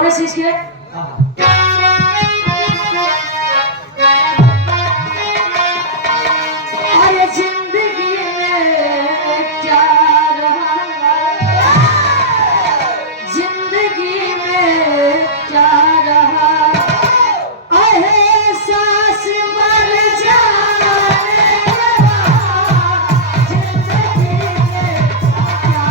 कौन चीज की है? अरे जिंदगी में क्या रहा, जिंदगी में क्या रहा, एहसास मर जाने लगा, जिंदगी में क्या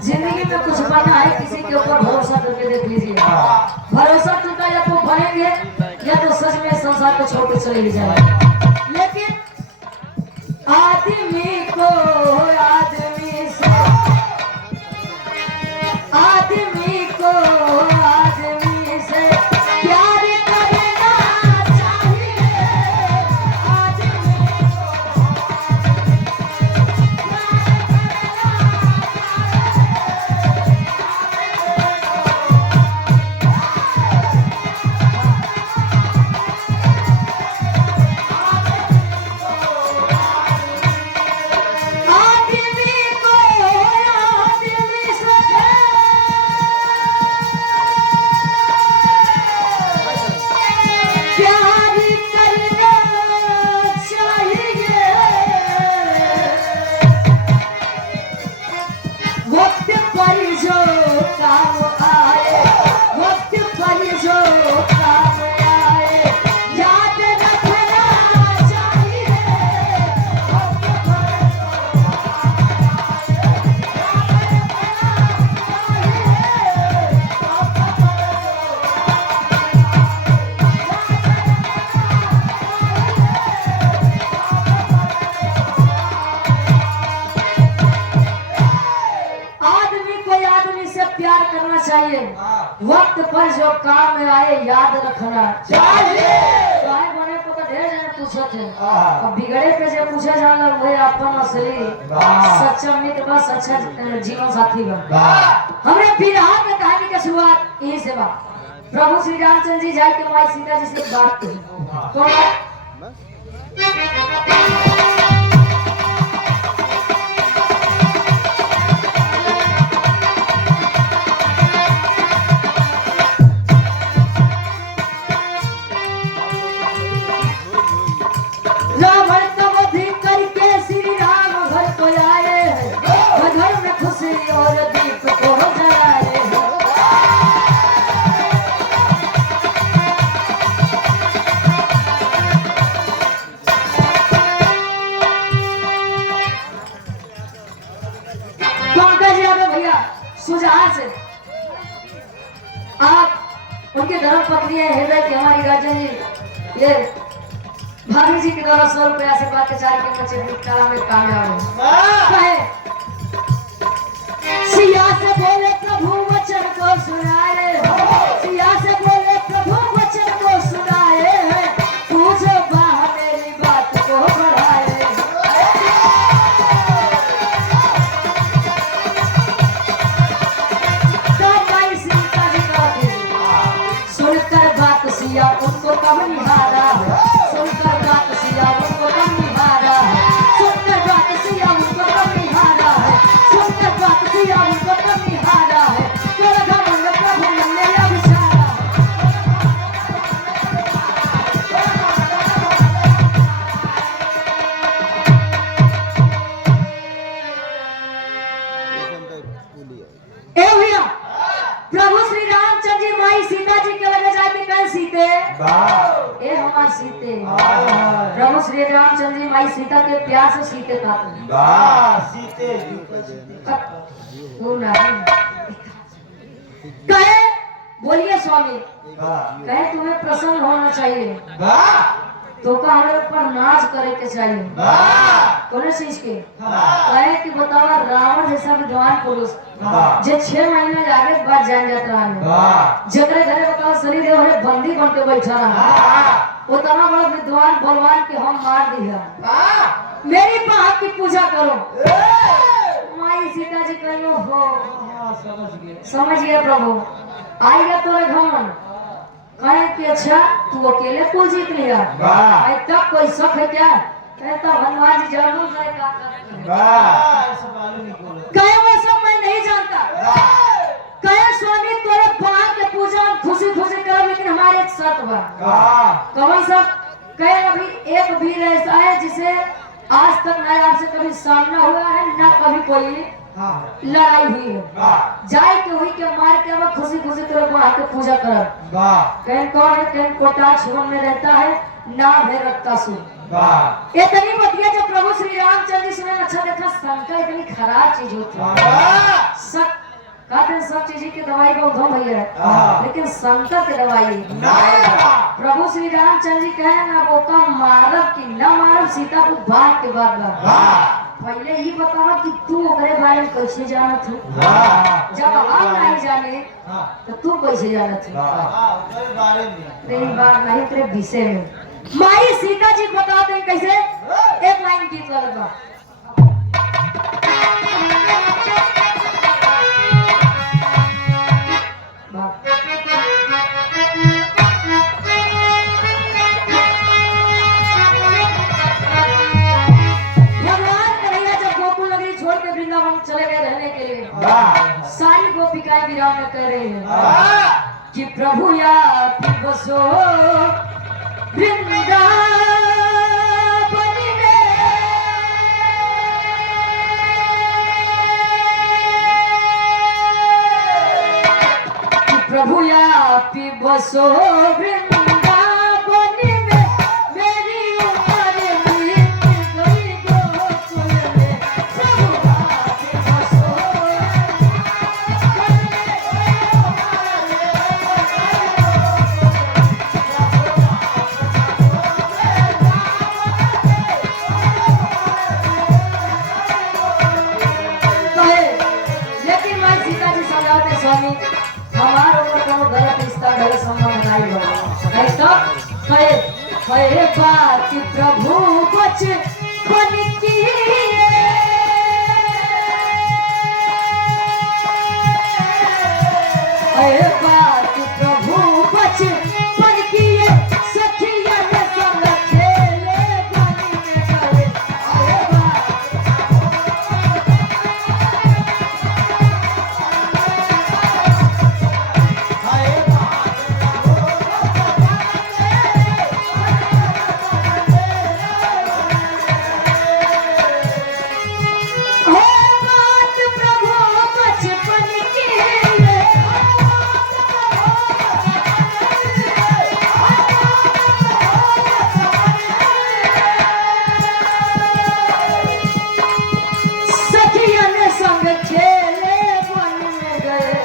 जिंदगी में कुछ बनना है, किसी के ऊपर भरोसा करके देख लीजिए। भरोसा टूटा या तो भरेंगे या तो सच में संसार को छोड़ के चले जाएंगे। लेकिन आदमी को आदमी से, आदमी को आदमी से प्यार करना चाहिए। आदमी चाहिए, वक्त पर जो काम में आए याद रखना चाहिए। काहे बने को तो ढेर जने पूछे थे, अब बिगड़े पे जो पूछे जाने लग भाई अपन असली सच्चा मित्र बा, सच्चा जीवन साथी बा। हमरे बिरहा में कहानी की शुरुआत यही से बा। प्रभु श्री रामचंद्र जी जाए के माई सीता जी से बात की। कौन सुझाव से आप उनके धर्म पत्नी है हृदय की हमारी गार्जियन जी, ये भाभी जी के द्वारा 100 रुपया से बात के चार के बच्चे निपटारा में कामयाब है। सिया से बोले प्रभु वचन को सुनाए, सिया से बोले प्रभु वचन को सुनाए, पूछो बाह मेरी बात को बढ़ाए। सिया उनको कम निहारा, सुनकर बात सिया उनको कम निहारा, सुनकर बात सिया उनको कम निहारा, सुनकर बात सिया उनको कम निहारा। प्रभु श्री रामचंद्र जी माई सीता के प्यार से सीते खाते कहे बोलिए स्वामी कहे तुम्हें प्रसन्न होना चाहिए तो का हमारे ऊपर नाच करे के चाहिए कौन चीज के कहे कि बतावा रावण जैसा विद्वान पुरुष जे 6 महीने आगे बाद जान जात रहा है जगरे घरे बताओ शनि देव रे बंदी बन के बैठा रहा वो तना बड़ा विद्वान बलवान के हम मार दिया मेरी बात की पूजा करो माई सीता जी कहो हो समझ गया प्रभु आएगा तोरे घमन कहे कि अच्छा तू अकेले कुल जीत लिया तब कोई शक है क्या कहता हनुमान जी जरूर करेगा कहे वो सब मैं नहीं जानता कहे स्वामी तोरे भगवान के पूजा खुशी खुशी करो लेकिन हमारे एक शर्त बा कौन सा कहे अभी एक वीर ऐसा है जिसे आज तक ना आपसे कभी सामना हुआ है ना कभी कोई लड़ाई हुई है जाए के हुई के मार के अब खुशी खुशी तेरे को आके पूजा कर कहीं कौन है कहीं कोटा छुवन में रहता है नाम है रक्तासुर इतनी बतिया जब प्रभु श्री रामचंद्र जी सुने अच्छा देखा शंका इतनी खराब चीज होती है सब चीज की दवाई को उधम भैया लेकिन शंका की दवाई प्रभु श्री रामचंद्र जी कहे ना वो का मारब की न मारब सीता को बात के बाद पहले ही बतावा कि तू ओकरे बारे में कैसे जानत है जब हम नहीं जाने तो तू कैसे जानत है तेरी बात नहीं तेरे विषय में माई सीता जी बताते हैं कैसे एक लाइन गीत लगा चले गए रहने के लिए सारी गोपिकाएं विराम में कह रहे हैं कि प्रभु या बसो वृंदावन में कि प्रभु या बसो वृंदावन में मेरी उम्र बीत गई गोकुल में बात प्रभु बच बन की बात प्रभु बच बन की सखिया में संग खेले पानी में गए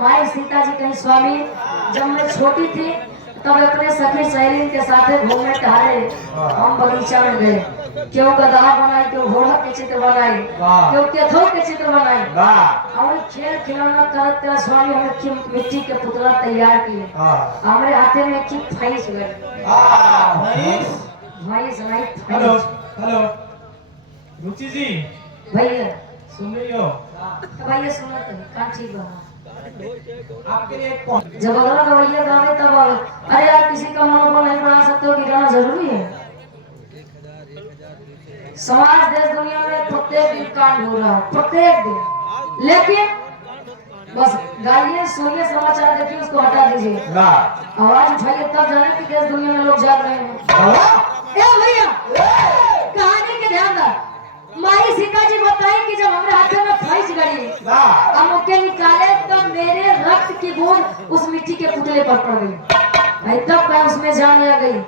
माई सीता जी कहीं स्वामी जब मैं छोटी थी तब अपने सखी सहेली के साथ घूमने टहरे हम बगीचा में गए क्यों गधा बनाई क्यों घोड़ा के चित्र बनाई क्यों केथो के चित्र बनाई और खेल खिलौना करत कर स्वामी हमें मिट्टी के पुतला तैयार किए हमारे हाथे में की भैंस गई भैंस नहीं हेलो हेलो रुचि जी भैया सुन रही हो भैया सुनो तो कान ठीक बना आपके लिए एक जब अगला गवैया गावे तब आवे अरे यार किसी का मनोबल नहीं बढ़ा सकते हो कि गाना जरूरी है समाज देश दुनिया में प्रत्येक दिन कांड हो रहा है प्रत्येक दिन लेकिन बस गाइए सुनिए समाचार देखिए उसको हटा दीजिए आवाज उठाइए तब जाने कि देश दुनिया में लोग जाग रहे हैं ए भैया कहानी के ध्यान दा माई सीता जी बताई कि जब हमारे हाथ में फैस गई हम ओके निकाले तो मेरे रक्त की बूंद उस मिट्टी के पुतले पर पड़ गई तब मैं उसमें जाने आ गई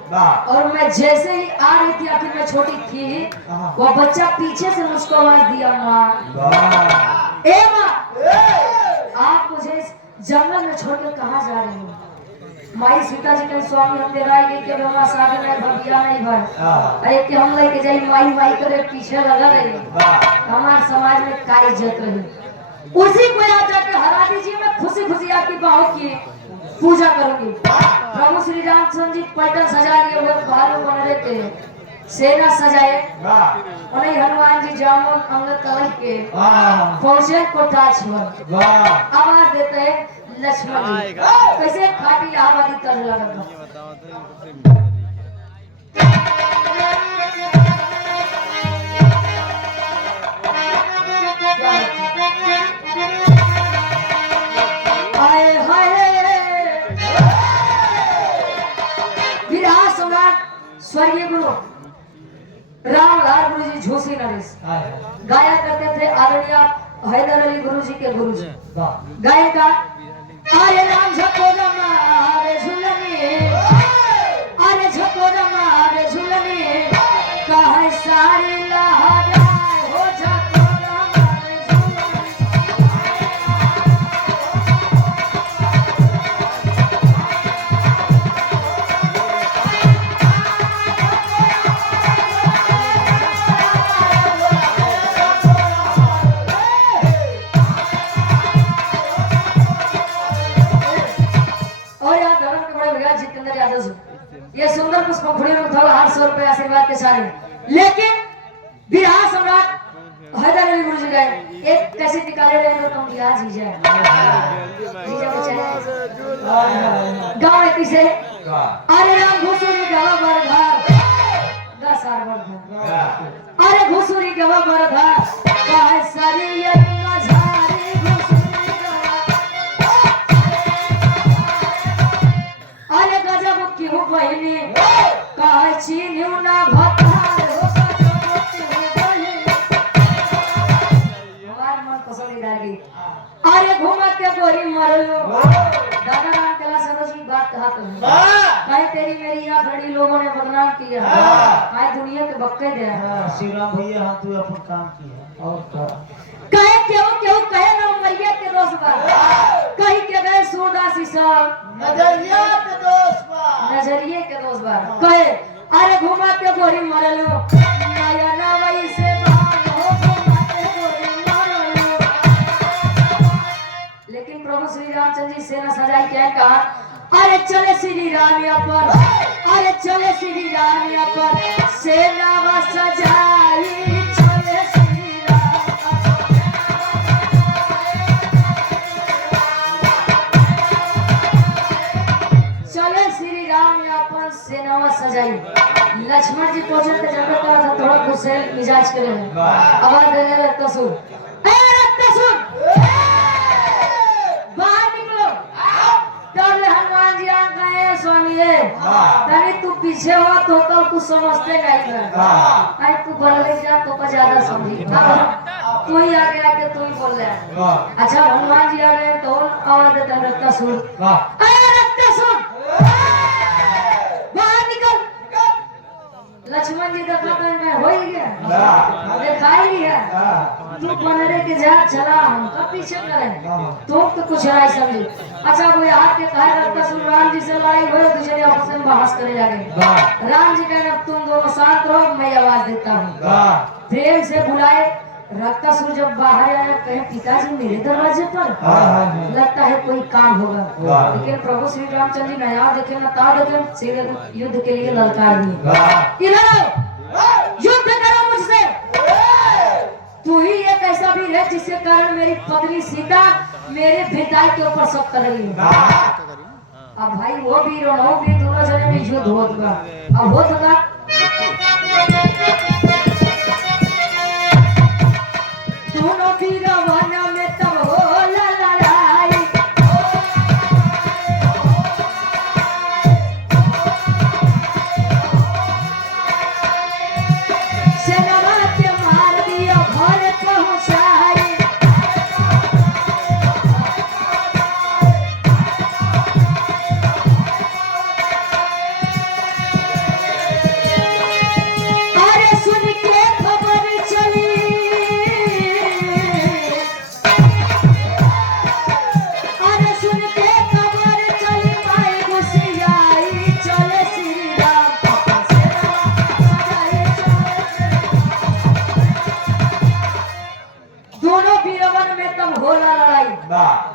और मैं जैसे ही आ रही थी आखिर मैं छोटी थी वो बच्चा पीछे से मुझको आवाज दिया माँ ए माँ आप मुझे इस जंगल में छोड़कर कहाँ जा रही हो माई सीता जी के स्वामी हम देवाई लेके ब्रह्मा सागर में भगिया नहीं भर अरे कि हम लेके जाई माई माई करे पीछे लगा रही हमारे समाज में का इज्जत रही उसी को यहाँ जाकर हरा दीजिए मैं खुशी खुशी आपकी बाहों की पूजा करूंगी प्रभु श्री रामचंद्र जी पैटर्न सजा लिए हुए भालू बन रहे थे सेना सजाए उन्हें हनुमान जी जामुन अंगद कलश के पहुंचे कोटाच पर आवाज देते हैं लक्ष्मण जी कैसे खाटी आबादी कर लगा हाय हाय विराट सम्राट स्वर्गीय गुरु रामलाल गुरु जी झूसी नरेश गाया करते थे आदरणीय हैदर अली गुरु जी के गुरु जी गायन का अरे राम झकोरा मारे झुलनी अरे झकोरा मारे झुलनी कहे सारी लहराए हो झकोरा मारे झुलनी ये सुंदर पुष्पखुड़ी में उठा 800 रुपए आशीर्वाद के सारे लेकिन बिहार सम्राट हैदर अली गुरु जी गए एक कैसे निकाले रहे तो दिया जीजा गाँव में किसे अरे राम घुसुरी गवा बरधा 10 साल बरधा अरे घुसुरी गवा बरधा कहे सारी ये झारी घुसुरी अरे गजब क्यों बहिनी कहे चीन्यू ना भतार हो हमार मन पसंदीदा गीत अरे घूमा के गोरी मरलो दादा राम कला सरोज की बात कहा तुम कहे तेरी मेरी यहाँ खड़ी लोगों ने बदनाम किया मैं दुनिया के बक्के दे श्री राम भैया हाँ तू अपन काम किया और क्या कहे क्यों कहे ना मैया के दोस्त बा कहीं के गए सूरदासी सब नजरिया के दोस्त बा नजरिए के दोस्त बा कहे अरे घुमा के गोरी मरलो नया ना वही से भाग हो घुमा के गोरी मरलो लेकिन प्रभु श्री रामचंद्र जी सेना सजाई क्या कहा अरे चले श्री राम यहाँ पर अरे चले श्री राम यहाँ पर सेना वा सजाई चले श्री राम सेनावा सजाई लक्ष्मण जी पहुंचे थे जब था थोड़ा गुस्से मिजाज करे आवाज देने लगता सुन बाहर निकलो तब हनुमान जी आ गए स्वामी तभी तू पीछे हो तो कुछ समझते नहीं है तू बोले जा तो ज्यादा समझी तू ही आगे आके तू ही बोल रहा है अच्छा हनुमान जी आ गए तो आवाज देता रखता सुन रखता सुन लक्ष्मण जी देखा तो मैं हो ही गया देखा ही है तू बनरे के जा चला हम कब पीछे करें तो कुछ नहीं समझी अच्छा वो हाथ के कहे रखता सुन राम जी से लड़ाई हो दूसरे आपस में बहस करे जाके राम जी कहने अब तुम दोनों शांत रहो मैं आवाज देता हूँ प्रेम से बुलाए रक्तासुर जब बाहर आया कहे पिताजी मेरे दरवाजे पर लगता है कोई काम होगा लेकिन प्रभु श्री रामचंद्र जी नया देखे न ता देखे युद्ध के लिए ललकार दी युद्ध करो मुझसे तू ही एक ऐसा भी है जिसके कारण मेरी पत्नी सीता मेरे भिताई के ऊपर सब कर रही है अब भाई वो भी रो भी दोनों जने में युद्ध होगा अब होगा दोनों भी रवाना में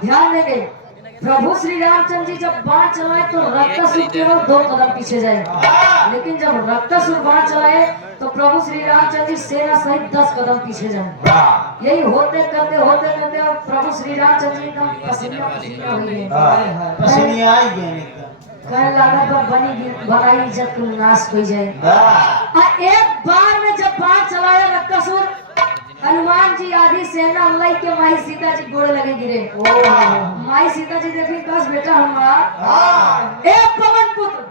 ध्यान देंगे, प्रभु श्री रामचंद्र जी जब बाण चलाए तो रक्तासुर केवल 2 कदम पीछे जाए, लेकिन जब रक्तासुर बाण चलाए तो प्रभु श्री रामचंद्र जी सेना सहित 10 कदम पीछे जाए। यही होते करते और प्रभु श्री रामचंद्र जी एकदम पसीना पसीना हो गए, पसीने आई गए कहने लगा तो बनाई इज्जत को नाश हो जाए। और एक बार में जब बाण चलाया रक्तासुर, हनुमान जी आदि सेना लई के माई सीता जी गोड़े लगे गिरे। माई सीता जी देखी बस बेटा हनुमान ए पवन पुत्र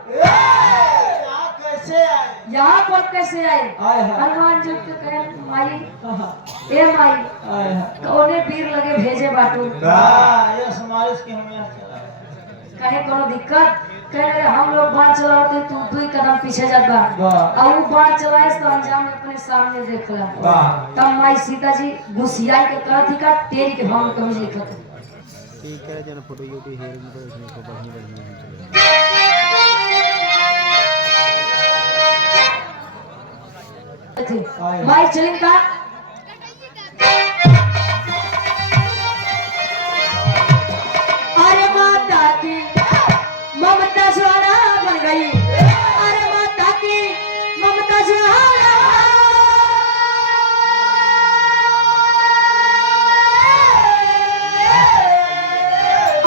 कैसे आए? यहाँ पर कैसे आए? हनुमान जी के कहे माई ए माई कौने पीर लगे भेजे बाटू ये समारिश के हमें कहे कोनो दिक्कत कहे हम लोग बाण चलाते तू 2 कदम पीछे जात बा और वो बाण चलाए तो अंजाम अपने सामने देखला। तब माई सीता जी गुस्सियाई के कहती का तेरी के भाव में कभी लिखत ठीक है जन फोटो यूट्यूब हेयर में पर इसमें को बढ़िया थे माई चलिन का अरे माता की ममता ज्वाला बन गई, अरे माता की ममता ज्वाला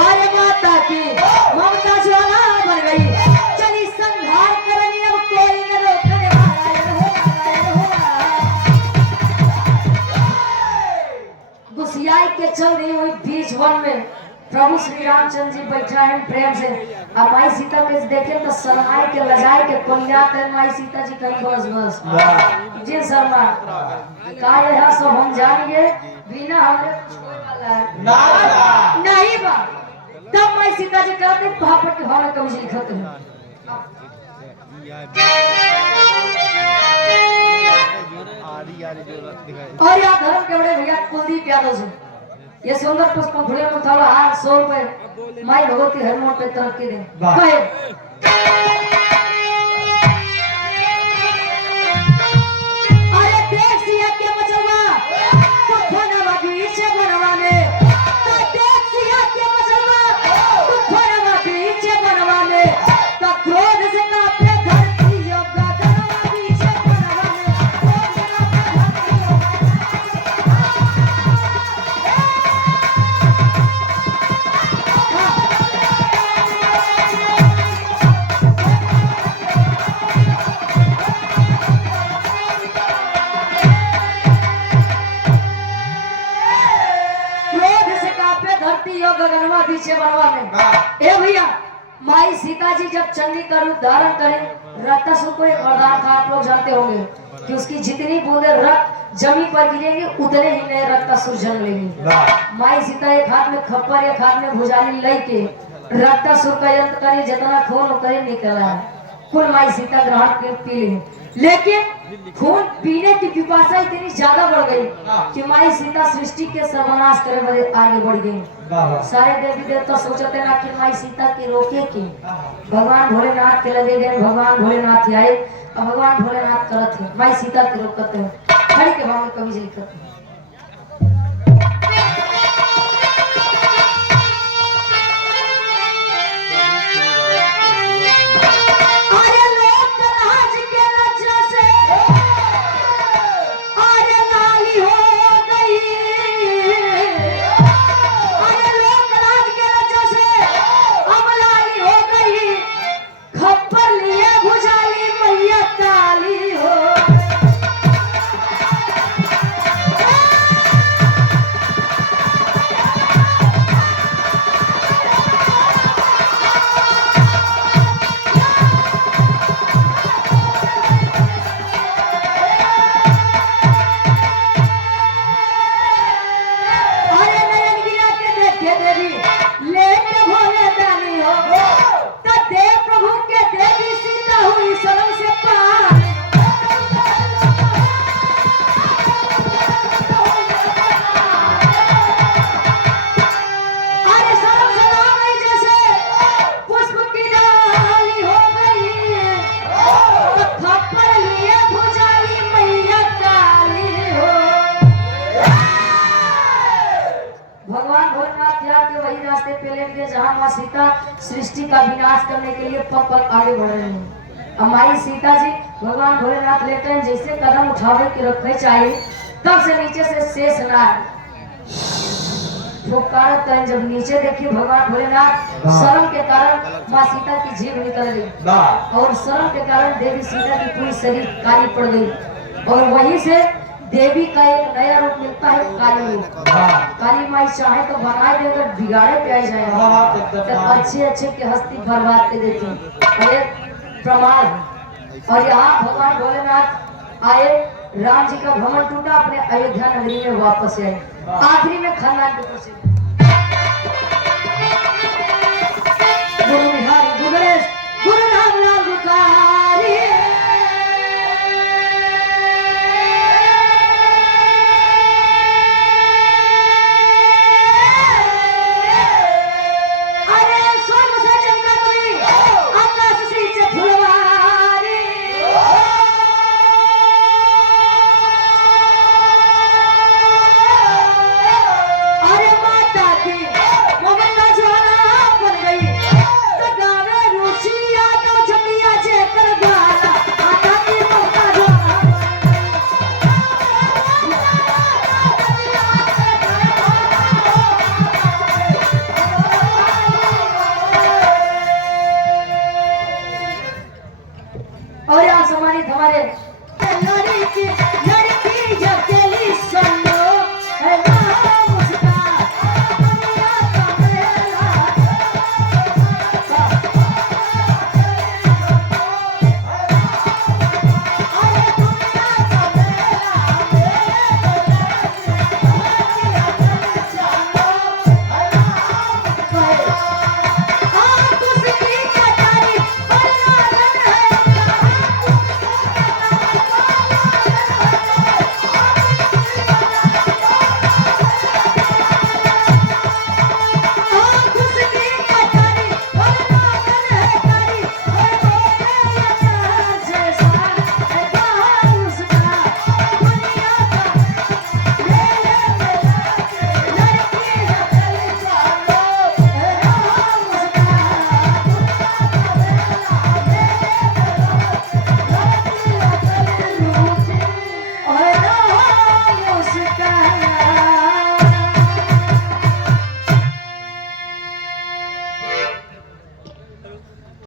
अरे माता की ममता ज्वाला बन गई, चली संहार करनी अब कोई न रोकने वाला। गुस्सियाई के चल रही हुई बीच वन में प्रभु श्री रामचंद्र जी बैठा है प्रेम से। अब माई सीता के देखे तो शर्माए के लजाए के कोलियात है माई सीता जी कहीं बस जी शर्मा का यह सब हम जानिए बिना हमने कुछ होने वाला है नहीं बा। तब माई सीता जी कहते पापड़ के भाव में कभी लिखते हैं और यहाँ धर्म के बड़े भैया कुलदीप यादव जी ये सुंदर पुष्प खुले में उठाओ हार 100 रुपए माई भगवती हर मोड़ पे तरक्की दे कहे अरे देख सिया के मचलवा तो फनवा बीच बनवा में, तो देख सिया के मचलवा तो फनवा बीच बनवा में, तो क्रोध से कांपे धरती योगा बनवा बीच बनवा में, क्रोध से कांपे धरती योग गगनवा बीचे बनवा में। ए भैया माई सीता जी जब चंडी का रूप धारण करें रक्तासुर को एक वरदान था, आप लोग जानते होंगे कि उसकी जितनी बूंदे रक्त जमीन पर गिरेंगे उतने ही नए रक्तासुर जन्म लेंगे। माई सीता एक हाथ में खप्पर एक हाथ में भुजाली लई के रक्तासुर का यंत्र करे जितना खून करे निकला है कुल माई सीता ग्रहण के पी ली, लेकिन खून पीने की पिपासा इतनी ज्यादा बढ़ गई कि माई सीता सृष्टि के सर्वनाश करे बड़े आगे बढ़ गई। सारे देवी देवता सोचते ना कि माई सीता के रोके की भगवान भोलेनाथ के लगे गए, भगवान भोलेनाथ आए और भगवान भोलेनाथ करत है माई सीता के रोकते हैं खड़ी के भाव में कभी लिखते हैं। वही रास्ते पे ले गए जहाँ माँ सीता सृष्टि का विनाश करने के लिए पल पल आगे बढ़ रहे हैं। अब माई सीता जी भगवान भोलेनाथ लेते हैं, जैसे कदम उठावे के रखने चाहिए तब से नीचे से शेष नाग फुफकारत हैं। जब नीचे देखिए भगवान भोलेनाथ शर्म के कारण माँ सीता की जीभ निकल गई और शर्म के कारण देवी सीता की पूरी शरीर काली पड़ गई और वहीं से देवी का एक नया रूप मिलता है, काली रूप। काली माई चाहे तो बनाए दे, अगर बिगाड़े पे आ जाए तो अच्छे अच्छे के हस्ती बर्बाद कर देती है। और एक प्रमाण है। और यहाँ भगवान भोलेनाथ आए, राम जी का भ्रमण टूटा, अपने अयोध्या नगरी में वापस आए। आखिरी में खानदान के प्रसिद्ध